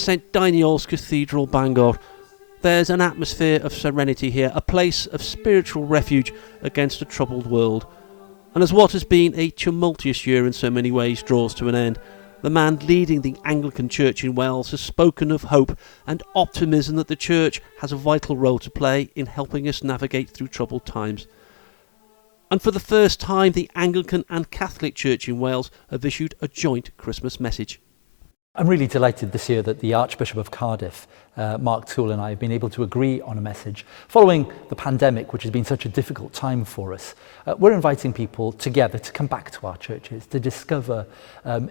St Daniel's Cathedral, Bangor. There's an atmosphere of serenity here, a place of spiritual refuge against a troubled world. And as what has been a tumultuous year in so many ways draws to an end, the man leading the Anglican Church in Wales has spoken of hope and optimism that the Church has a vital role to play in helping us navigate through troubled times. And for the first time, the Anglican and Catholic Church in Wales have issued a joint Christmas message. I'm really delighted this year that the Archbishop of Cardiff, Mark Toole, and I have been able to agree on a message. Following the pandemic, which has been such a difficult time for us, we're inviting people together to come back to our churches, to discover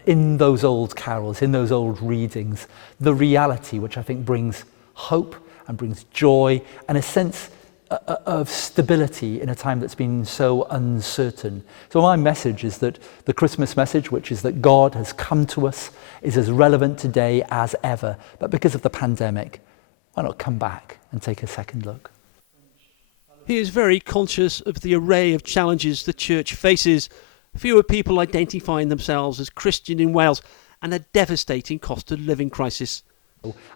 in those old carols, in those old readings, the reality which I think brings hope and brings joy and a sense of stability in a time that's been so uncertain. So my message is that the Christmas message, which is that God has come to us, is as relevant today as ever. But because of the pandemic, why not come back and take a second look? He is very conscious of the array of challenges the Church faces, fewer people identifying themselves as Christian in Wales, and a devastating cost of living crisis.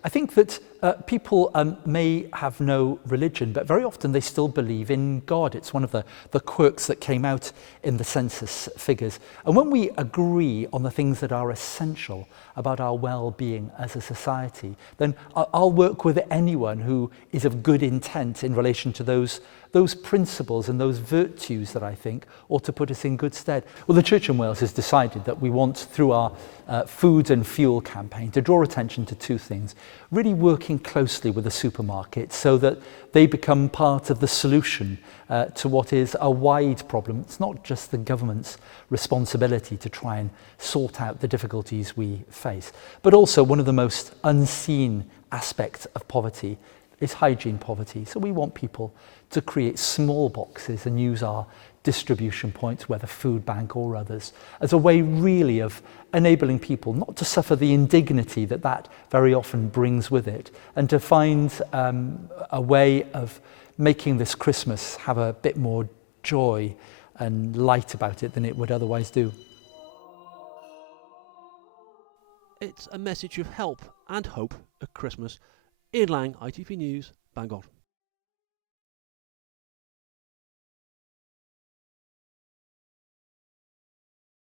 I think that people may have no religion, but very often they still believe in God. It's one of the quirks that came out in the census figures. And when we agree on the things that are essential about our well-being as a society, then I'll work with anyone who is of good intent in relation to those principles and those virtues that I think ought to put us in good stead. Well, the Church in Wales has decided that we want, through our food and fuel campaign, to draw attention to two things. Really working closely with the supermarkets so that they become part of the solution to what is a wide problem. It's not just the government's responsibility to try and sort out the difficulties we face, but also one of the most unseen aspects of poverty is hygiene poverty. So we want people to create small boxes and use our distribution points, whether food bank or others, as a way really of enabling people not to suffer the indignity that very often brings with it, and to find a way of making this Christmas have a bit more joy and light about it than it would otherwise do. It's a message of help and hope at Christmas. Ian Lang, ITV News, Bangor.